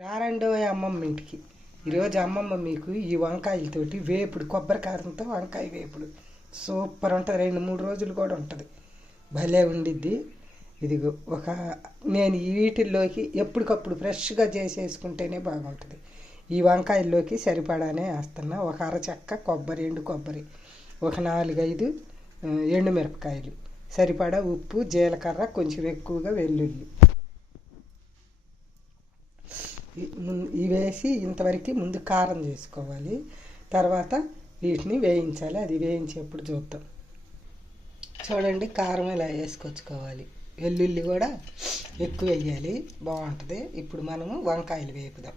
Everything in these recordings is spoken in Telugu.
రారండో అమ్మమ్మ ఇంటికి. ఈరోజు అమ్మమ్మ మీకు ఈ వంకాయలతోటి వేపుడు కొబ్బరి కారంతో వంకాయ వేపుడు. సూపర్ ఉంటుంది. రెండు మూడు రోజులు కూడా ఉంటుంది. భలే ఉండిద్ది. ఇదిగో ఒక నేను వీటిల్లోకి ఎప్పటికప్పుడు ఫ్రెష్గా చేసేసుకుంటేనే బాగుంటుంది. ఈ వంకాయల్లోకి సరిపడానే వేస్తున్నా. ఒక అరచెక్క కొబ్బరి ఎండు కొబ్బరి. ఒక నాలుగైదు ఎండు ఎండుమిరపకాయలు. సరిపడా ఉప్పు జీలకర్ర కొంచెం ఎక్కువగా వెల్లుల్లి. ఇవి వేసి ఇంతవరకు ముందు కారం చేసుకోవాలి. తర్వాత వీటిని వేయించాలి. అది వేయించేప్పుడు చూద్దాం. చూడండి కారం ఇలా వేసుకొచ్చుకోవాలి. వెల్లుల్లి కూడా ఎక్కువ వేయాలి. బాగుంటుంది. ఇప్పుడు మనము వంకాయలు వేపుదాం.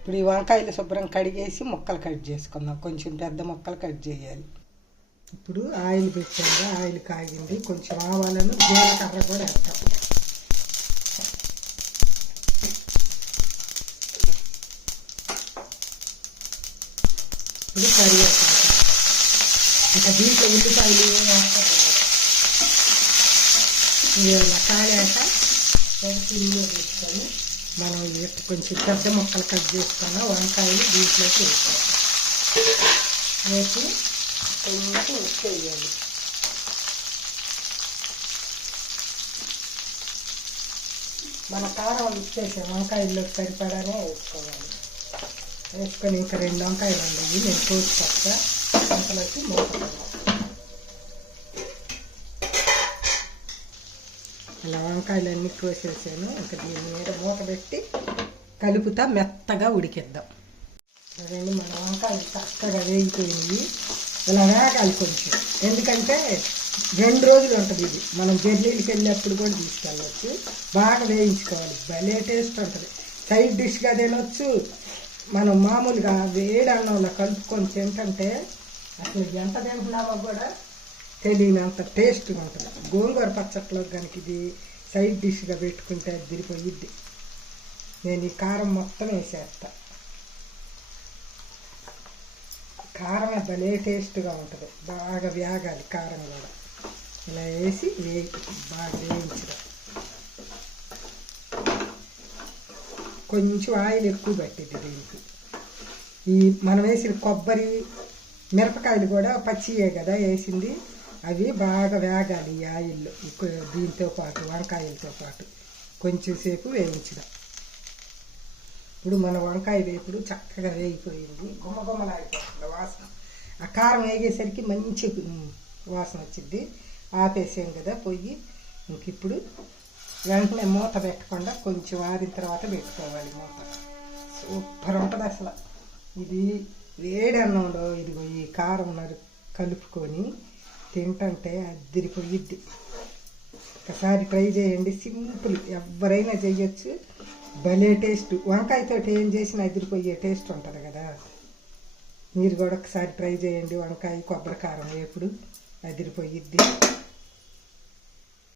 ఇప్పుడు ఈ వంకాయలు శుభ్రం కడిగేసి ముక్కలు కట్ చేసుకుందాం. కొంచెం పెద్ద ముక్కలు కట్ చేయాలి. ఇప్పుడు ఆయిల్ పెట్టాము ఆయిల్ కాగింది. కొంచెం ఆవాలను జీలకర్ర కూడా వేస్తాం ఇప్పుడు కరివేపాకు ఇక దీంట్లో ఉల్లిపాయలు ఏం అవసరం ఇవి ఇలా కాలాక వేసుకొని మనం కొంచెం పెద్ద ముక్కలు కట్ చేసుకున్న వంకాయలు దీంట్లోకి వేసుకోవాలి వేసి కొంచెం ఉప్పు వేయాలి. మన కారం ఇచ్చేసే వంకాయల్లోకి సరిపడానే వేసుకోవాలి. వేసుకొని ఇంకా రెండు వంకాయలు ఉండవు నేను కోసి పక్క వంకలోకి మూత ఇలా కోసేసాను. ఇంకా దీని మీద మూత పెట్టి కలుపుతా. మెత్తగా ఉడికిద్దాం. అదండి మన వంకాయలు చక్కగా వేగిపోయినాయి. ఇలా వేగాలి కొంచెం. ఎందుకంటే రెండు రోజులు ఉంటుంది ఇది. మనం జర్నీలకి వెళ్ళినప్పుడు కూడా తీసుకెళ్ళచ్చు. బాగా వేయించుకోవాలి. భలే టేస్ట్ ఉంటుంది. సైడ్ డిష్గా తినొచ్చు. మనం మామూలుగా వేడి అన్నంలో కలుపుకొని తింటుంటే అసలు ఎంత తింటున్నామో కూడా తెలియనంత టేస్ట్గా ఉంటుంది. గోంగూర పచ్చట్లో కనుక ఇది సైడ్ డిష్గా పెట్టుకుంటే దిరిపోయిద్ది నేను ఈ కారం మొత్తం వేసేస్తా. కారం భలే టేస్ట్గా ఉంటుంది. బాగా వేగాలి కారం కూడా. ఇలా వేసి వేయి బాగా వేయించి కొంచెం ఆయిల్ ఎక్కువ పట్టింది దీనికి. ఈ మనం వేసిన కొబ్బరి మిరపకాయలు కూడా పచ్చియే కదా వేసింది. అవి బాగా వేగాలి ఈ ఆయిల్లో దీంతో పాటు వంకాయలతో పాటు. కొంచెం సేపు వేయించడం. ఇప్పుడు మన వంకాయ వేపుడు చక్కగా వేగిపోయింది. గుమ్మగుమ్మలాడిపోతుంది వాసన. ఆ కారం వేగేసరికి మంచి వాసన వచ్చింది. ఆపేసాం కదా పొయ్యి. ఇంక ఇప్పుడు వెంటనే మూత పెట్టకుండా కొంచెం ఆరిన తర్వాత పెట్టుకోవాలి మూత. సూపర్ ఉంటుంది అసలు. ఇది వేడి అన్నంలో ఇదిగో ఈ కారం నరు కలుపుకొని తింటంటే అద్దరిపోయిద్ది ఒకసారి ట్రై చేయండి. సింపుల్. ఎవరైనా చేయొచ్చు. భలే టేస్ట్. వంకాయతో ఏం చేసినా అదిరిపోయే టేస్ట్ ఉంటుంది కదా. మీరు కూడా ఒకసారి ట్రై చేయండి. వంకాయ కొబ్బరి కారం వేపుడు అదిరిపోయిద్ది.